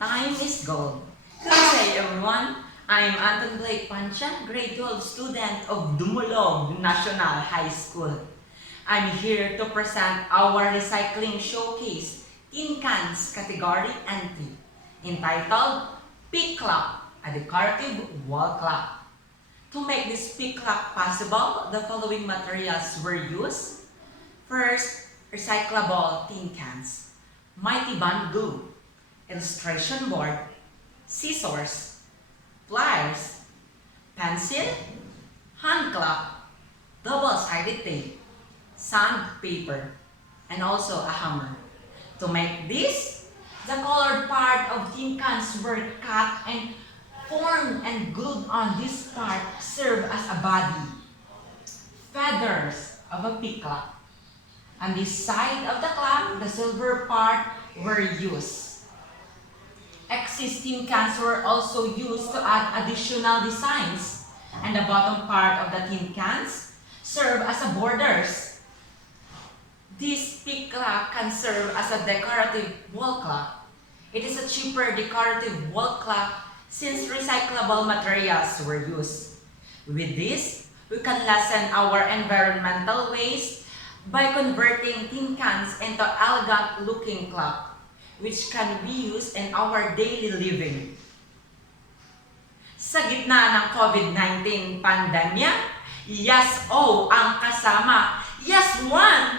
Time is gold. Good day, everyone. I am Anthon Pantia, grade 12 student of Dumulog National High School. I'm here to present our recycling showcase tin cans category entry entitled Pea-Clock, a decorative wall clock. To make this Pea-Clock possible, the following materials were used. First, recyclable tin cans, mighty bond glue, illustration board, scissors, pliers, pencil, hand clock, double-sided tape, sandpaper, and also a hammer. To make this, the colored part of tin cans were cut and formed and glued on this part serve as a body. Feathers of a Pea-Clock. On this side of the clock, the silver part were used. Existing cans were also used to add additional designs, and the bottom part of the tin cans serve as a borders. This Pea-Clock can serve as a decorative wall clock. It is a cheaper decorative wall clock since recyclable materials were used. With this, we can lessen our environmental waste by converting tin cans into elegant looking clock, which can be used in our daily living. Sa gitna ng COVID-19 pandemya, yes, oh ang kasama. Yes, one